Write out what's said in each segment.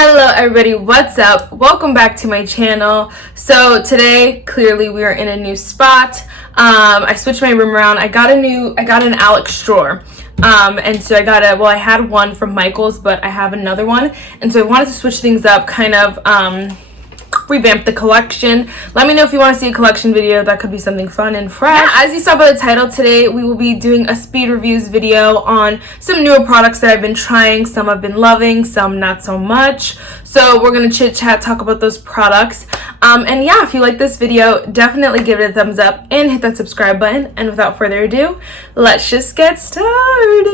Hello everybody, what's up? Welcome back to my channel. So today clearly we are in a new spot. I switched my room around. I got an Alex drawer. And so I had one from Michael's, but I have another one. And so I wanted to switch things up, kind of revamp the collection. Let me know if you want to see a collection video. That could be something fun and fresh. Yeah, as you saw by the title, today we will be doing a speed reviews video on some newer products that I've been trying. Some I've been loving, some not so much. So we're gonna chit chat, talk about those products. And yeah, if you like this video, definitely give it a thumbs up and hit that subscribe button. And without further ado, let's just get started.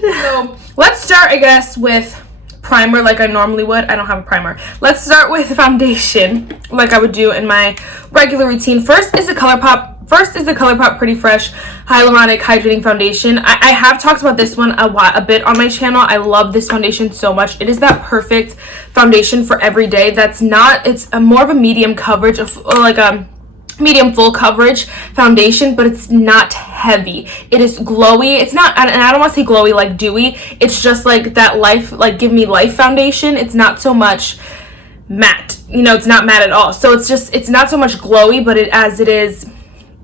So let's start, I guess, with primer like I normally would. I don't have a primer. Let's start with foundation like I would do in my regular routine. First is the ColourPop Pretty Fresh Hyaluronic Hydrating Foundation. I have talked about this one a bit on my channel. I love this foundation so much. It is that perfect foundation for every day. It's more of a medium coverage, or like a medium full coverage foundation, but it's not heavy. It is glowy. It's not, and I don't want to say glowy like dewy. It's just like that life, like give me life foundation. It's not so much matte, it's not matte at all. So it's not so much glowy, but it is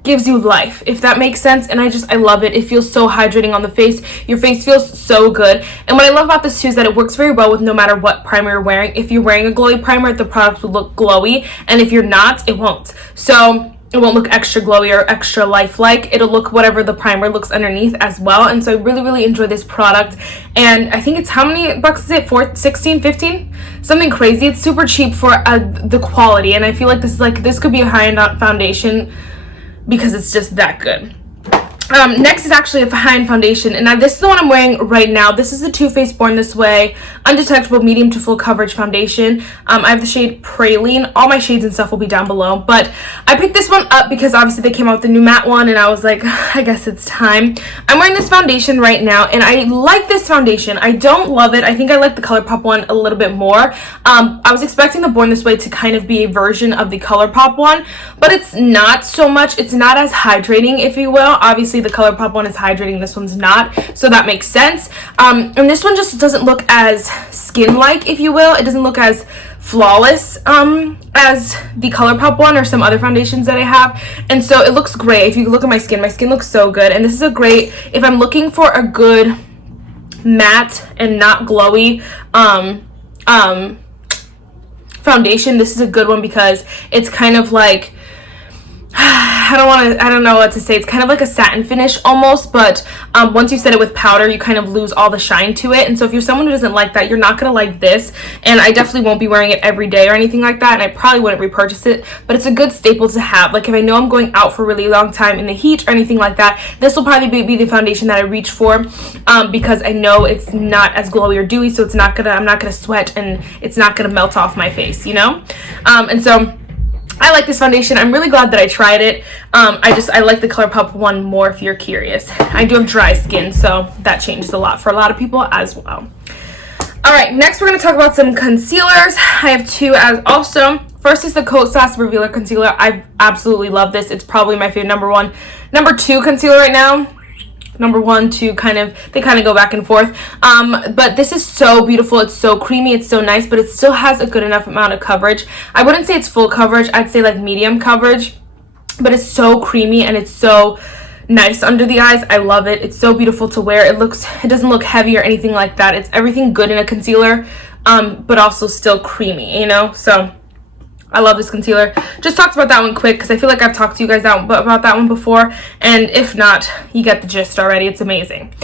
gives you life, if that makes sense. And I love it. It feels so hydrating on the face. Your face feels so good. And what I love about this too is that it works very well with no matter what primer you're wearing. If you're wearing a glowy primer, the product will look glowy, and if you're not, it won't. So it won't look extra glowy or extra lifelike. It'll look whatever the primer looks underneath as well. And so I really enjoy this product. And I think it's, how many bucks is it? 16, 15? Something crazy. It's super cheap for the quality. And I feel like this could be a high-end foundation because it's just that good. Next is actually a high-end foundation, and now this is the one I'm wearing right now. This is the Too Faced Born This Way Undetectable Medium to Full Coverage Foundation. I have the shade Praline. All my shades and stuff will be down below, but I picked this one up because obviously they came out with the new matte one, and I was like, I guess it's time. I'm wearing this foundation right now, and I like this foundation. I don't love it. I think I like the ColourPop one a little bit more. I was expecting the Born This Way to kind of be a version of the ColourPop one, but it's not so much. It's not as hydrating, if you will. Obviously the ColourPop one is hydrating, this one's not, so that makes sense. And this one just doesn't look as skin-like, if you will. It doesn't look as flawless as the ColourPop one or some other foundations that I have, and so it looks great. If you look at my skin looks so good, and this is a great, if I'm looking for a good matte and not glowy foundation, this is a good one because it's kind of like, I don't know what to say. It's kind of like a satin finish almost, but once you set it with powder, you kind of lose all the shine to it. And so if you're someone who doesn't like that, you're not gonna like this. And I definitely won't be wearing it every day or anything like that, and I probably wouldn't repurchase it, but it's a good staple to have. Like if I know I'm going out for a really long time in the heat or anything like that, this will probably be the foundation that I reach for, because I know it's not as glowy or dewy, so I'm not gonna sweat, and it's not gonna melt off my face, and so I like this foundation. I'm really glad that I tried it. I like the ColourPop one more if you're curious. I do have dry skin, so that changes a lot for a lot of people as well. Alright, next we're going to talk about some concealers. I have two as also. First is the Kosas Revealer Concealer. I absolutely love this. It's probably my favorite number two concealer right now. Number one, two, they kind of go back and forth, but this is so beautiful. It's so creamy, it's so nice, but it still has a good enough amount of coverage. I wouldn't say it's full coverage, I'd say like medium coverage, but it's so creamy and it's so nice under the eyes. I love it. It's so beautiful to wear. It doesn't look heavy or anything like that. It's everything good in a concealer, but also still creamy, so I love this concealer. Just talked about that one quick because I feel like I've talked to you guys about that one before, and if not, you get the gist already. It's amazing.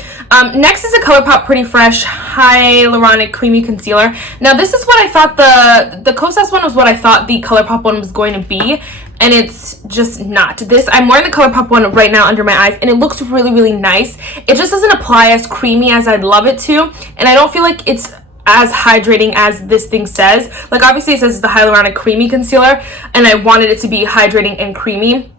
Next is a ColourPop Pretty Fresh Hyaluronic Creamy Concealer. Now this is what I thought the Kosas one was what I thought the ColourPop one was going to be, and it's just not. I'm wearing the ColourPop one right now under my eyes, and it looks really nice. It just doesn't apply as creamy as I'd love it to, and I don't feel like it's as hydrating as this thing says. Like obviously it says it's the Hyaluronic Creamy Concealer, and I wanted it to be hydrating and creamy,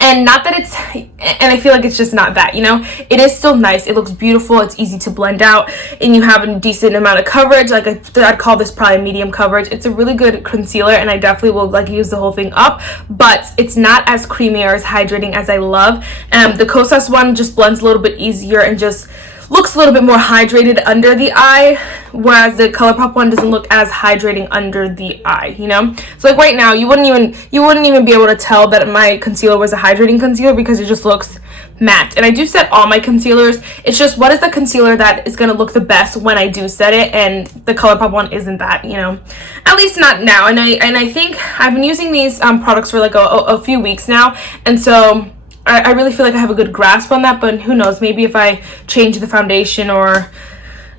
and not that it's, and I feel like it's just not that, it is still nice. It looks beautiful. It's easy to blend out, and you have a decent amount of coverage. Like I'd call this probably medium coverage. It's a really good concealer, and I definitely will use the whole thing up, but it's not as creamy or as hydrating as I love. The Kosas one just blends a little bit easier and just looks a little bit more hydrated under the eye, whereas the ColourPop one doesn't look as hydrating under the eye, you know? So like right now, you wouldn't even be able to tell that my concealer was a hydrating concealer because it just looks matte. And I do set all my concealers. It's just what is the concealer that is going to look the best when I do set it, and the ColourPop one isn't that, you know? At least not now. And I think I've been using these products for like a few weeks now, and so I really feel like I have a good grasp on that, but who knows, maybe if I change the foundation or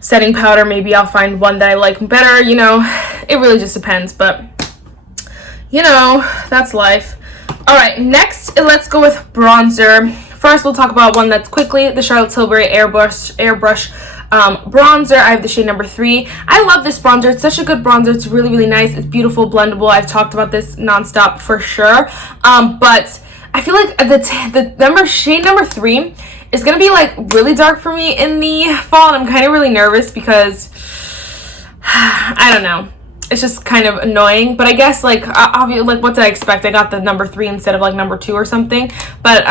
setting powder, maybe I'll find one that I like better, you know. It really just depends, but you know, that's life. Alright, next let's go with bronzer. First we'll talk about one that's quickly, the Charlotte Tilbury Airbrush bronzer. I have the shade number 3. I love this bronzer. It's such a good bronzer. It's really, really nice. It's beautiful, blendable. I've talked about this nonstop for sure, but I feel like the shade number 3 is going to be like really dark for me in the fall, and I'm kind of really nervous because I don't know. It's just kind of annoying, but I guess like like what did I expect? I got the number 3 instead of like number 2 or something, but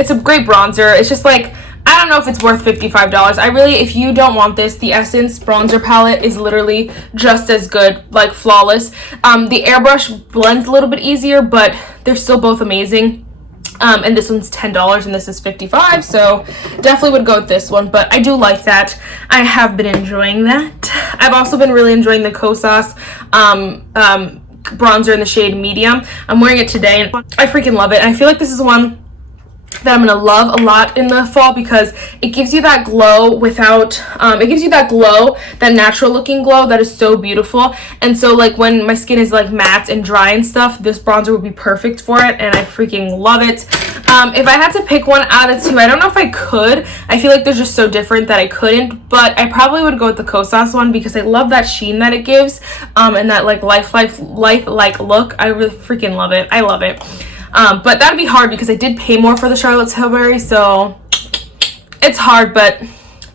it's a great bronzer. It's just like, I don't know if it's worth $55. I really, if you don't want this, the Essence bronzer palette is literally just as good, like flawless. The airbrush blends a little bit easier, but they're still both amazing. And this one's $10 and this is $55, so definitely would go with this one, but I do like that. I have been enjoying that. I've also been really enjoying the Kosas bronzer in the shade medium. I'm wearing it today and I freaking love it. And I feel like this is one that I'm gonna love a lot in the fall because it gives you that glow without it gives you that glow, that natural looking glow that is so beautiful. And so like when my skin is like matte and dry and stuff, this bronzer would be perfect for it, and I freaking love it. If I had to pick one out of 2, I don't know if I could. I feel like they're just so different that I couldn't, but I probably would go with the Kosas one because I love that sheen that it gives, and that like life-like look. I really freaking love it. I love it. But that'd be hard because I did pay more for the Charlotte Tilbury, so it's hard, but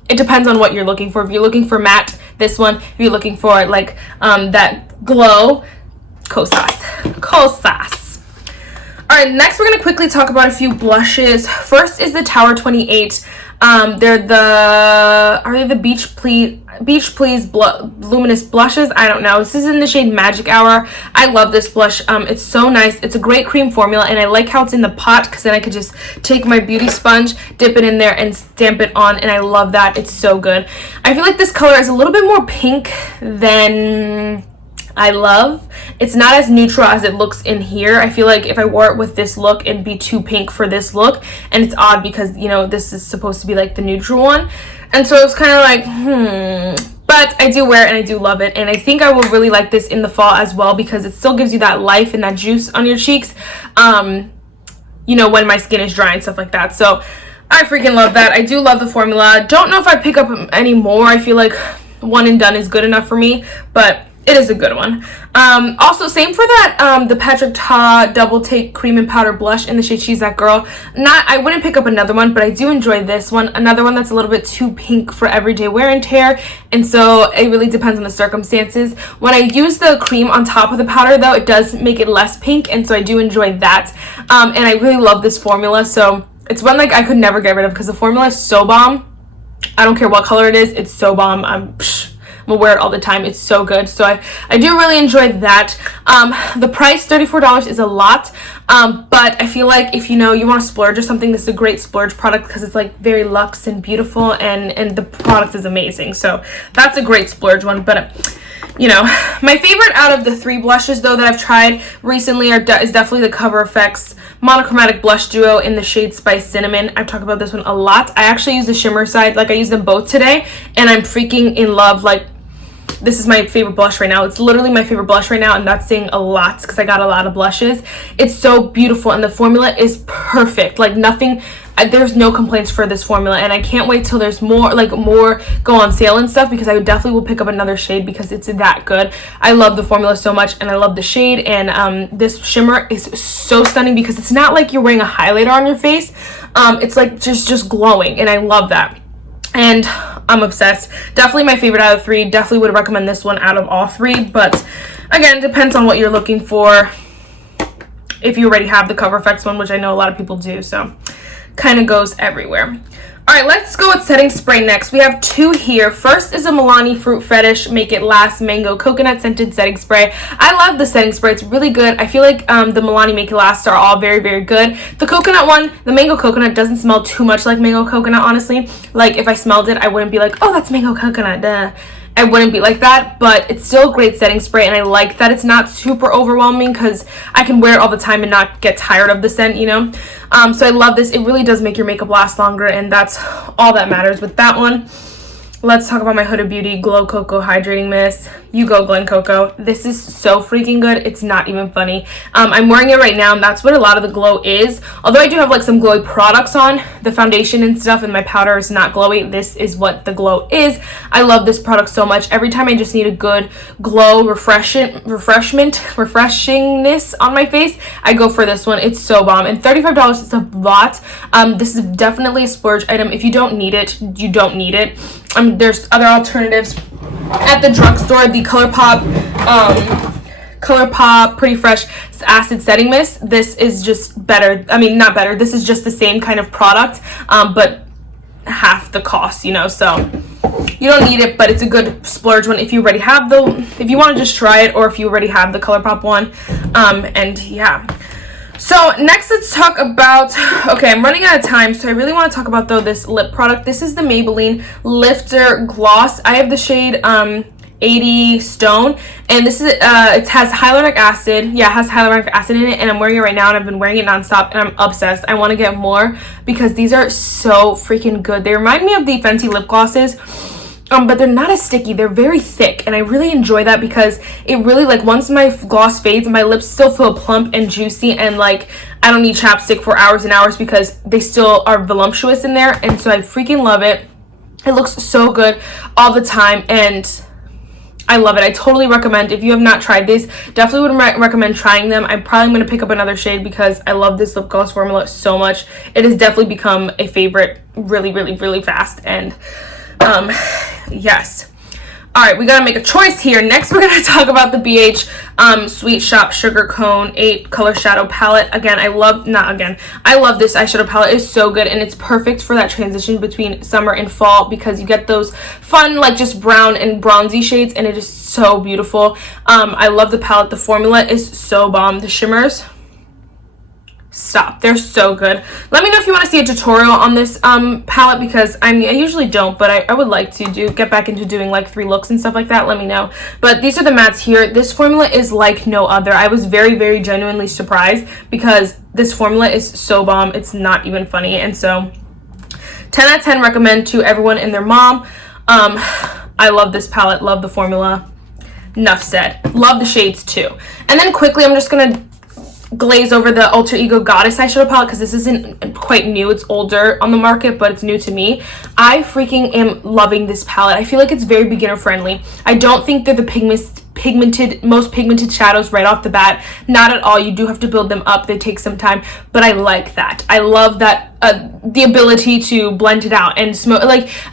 it depends on what you're looking for. If you're looking for matte, this one. If you're looking for like that glow, Kosas. Alright, next we're going to quickly talk about a few blushes. First is the Tare 28. Are they the Beach Please Luminous blushes? I don't know. This is in the shade Magic Hour. I love this blush. It's so nice. It's a great cream formula, and I like how it's in the pot because then I could just take my beauty sponge, dip it in there, and stamp it on, and I love that. It's so good. I feel like this color is a little bit more pink than I love. It's not as neutral as it looks in here. I feel like if I wore it with this look, it'd be too pink for this look, and it's odd because, you know, this is supposed to be like the neutral one, and so it was kind of like but I do wear it and I do love it, and I think I will really like this in the fall as well because it still gives you that life and that juice on your cheeks, you know, when my skin is dry and stuff like that. So I freaking love that. I do love the formula. Don't know if I pick up any more. I feel like one and done is good enough for me, but it is a good one. Also, same for that, the Patrick Ta Double Take Cream and Powder Blush in the shade She's That Girl. I wouldn't pick up another one, but I do enjoy this one. Another one that's a little bit too pink for everyday wear and tear, and so it really depends on the circumstances. When I use the cream on top of the powder, though, it does make it less pink, and so I do enjoy that. And I really love this formula, so it's one like I could never get rid of because the formula is so bomb. I don't care what color it is, it's so bomb. I'm gonna wear it all the time. It's so good. So I do really enjoy that. The price, $34, is a lot, but I feel like if you know you want to splurge or something, this is a great splurge product because it's like very luxe and beautiful, and the product is amazing. So that's a great splurge one. But you know, my favorite out of the 3 blushes though that I've tried recently is definitely the Cover FX Monochromatic Blush Duo in the shade Spice Cinnamon. I've talked about this one a lot. I actually use the shimmer side, like I use them both today, and I'm freaking in love. Like, this is my favorite blush right now. It's literally my favorite blush right now, and that's saying a lot because I got a lot of blushes. It's so beautiful, and the formula is perfect. Like nothing, there's no complaints for this formula, and I can't wait till there's more go on sale and stuff because I definitely will pick up another shade because it's that good. I love the formula so much, and I love the shade, and this shimmer is so stunning because it's not like you're wearing a highlighter on your face. It's like just glowing, and I love that. And I'm obsessed. Definitely my favorite out of 3. Definitely would recommend this one out of all 3. But again, depends on what you're looking for. If you already have the Cover FX one, which I know a lot of people do. So kind of goes everywhere. All right, let's go with setting spray next. We have two here. First is a Milani Fruit Fetish Make It Last Mango Coconut Scented Setting Spray. I love the setting spray. It's really good. I feel like the Milani Make It Last are all very, very good. The coconut one, the mango coconut, doesn't smell too much like mango coconut, honestly. Like, if I smelled it, I wouldn't be like, oh, that's mango coconut, duh. I wouldn't be like that, but it's still a great setting spray, and I like that it's not super overwhelming because I can wear it all the time and not get tired of the scent, you know? So I love this. It really does make your makeup last longer, and that's all that matters with that one. Let's talk about my Huda Beauty Glow Cocoa Hydrating Mist. You go, Glen Coco. This is so freaking good. It's not even funny. I'm wearing it right now, and that's what a lot of the glow is. Although I do have like some glowy products on, the foundation and stuff, and my powder is not glowy. This is what the glow is. I love this product so much. Every time I just need a good glow, refreshingness on my face, I go for this one. It's so bomb. And $35 is a lot. This is definitely a splurge item. If you don't need it, you don't need it. There's other alternatives at the drugstore. The ColourPop Pretty Fresh Acid Setting Mist. This is just better. I mean, not better. This is just the same kind of product, but half the cost, you know. So you don't need it, but it's a good splurge one if you already have if you want to just try it, or if you already have the ColourPop one. And yeah. So next, let's talk about, okay, I'm running out of time, so I really want to talk about, though, this lip product. This is the Maybelline Lifter Gloss. I have the shade 80 Stone, and this is, it has hyaluronic acid. Yeah, it has hyaluronic acid in it, and I'm wearing it right now, and I've been wearing it nonstop, and I'm obsessed. I want to get more because these are so freaking good. They remind me of the Fenty lip glosses. But they're not as sticky. They're very thick, and I really enjoy that because it really, like, once my gloss fades, my lips still feel plump and juicy, and like I don't need chapstick for hours and hours because they still are voluptuous in there. And so I freaking love it. It looks so good all the time, and I love it. I totally recommend. If you have not tried these, definitely would recommend trying them. I'm probably going to pick up another shade because I love this lip gloss formula so much. It has definitely become a favorite really, really, really fast. And yes. All right, we gotta make a choice here. Next, we're gonna talk about the Beige Sweet Shop Sugar Cone 8 Color Shadow Palette. Again, I love this eyeshadow palette. It's so good, and it's perfect for that transition between summer and fall because you get those fun, like, just brown and bronzy shades, and it is so beautiful. I love the palette. The formula is so bomb. The shimmers, stop, they're so good. Let me know if you want to see a tutorial on this palette because I usually don't, but I would like to get back into doing like 3 looks and stuff like that. Let me know. But these are the mattes here. This formula is like no other. I was very, very genuinely surprised because this formula is so bomb. It's not even funny. And so 10 out of 10 recommend to everyone and their mom. I love this palette, love the formula. Enough said. Love the shades too. And then quickly, I'm just gonna glaze over the Alter Ego Goddess eyeshadow palette because this isn't quite new. It's older on the market, but it's new to me. I freaking am loving this palette. I feel like it's very beginner friendly. I don't think they're the most pigmented shadows right off the bat. Not at all. You do have to build them up. They take some time, but I like that. I love that the ability to blend it out and smoke,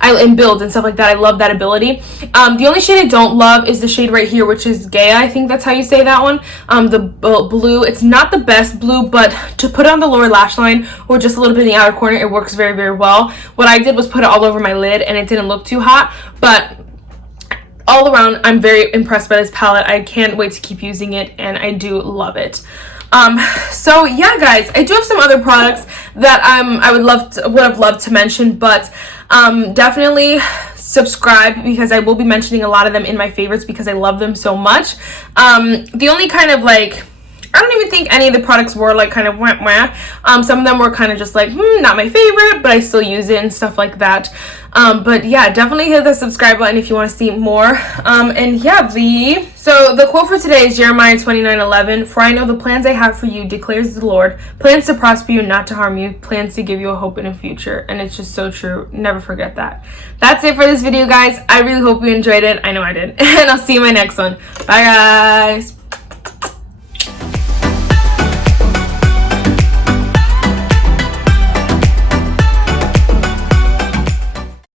and build and stuff like that. I love that ability. The only shade I don't love is the shade right here, which is Gaia. I think that's how you say that one. The blue, it's not the best blue, but to put it on the lower lash line or just a little bit in the outer corner, it works very, very well. What I did was put it all over my lid, and it didn't look too hot, but all around, I'm very impressed by this palette. I can't wait to keep using it, and I do love it. So yeah, guys, I do have some other products that I would have loved to mention, but definitely subscribe because I will be mentioning a lot of them in my favorites because I love them so much. The only kind of like, I don't even think any of the products were like kind of wah. Some of them were kind of just like, not my favorite, but I still use it and stuff like that. But yeah, definitely hit the subscribe button if you want to see more. And yeah, so the quote for today is Jeremiah 29:11. For I know the plans I have for you, declares the Lord. Plans to prosper you, not to harm you. Plans to give you a hope in a future. And it's just so true. Never forget that. That's it for this video, guys. I really hope you enjoyed it. I know I did. And I'll see you in my next one. Bye, guys.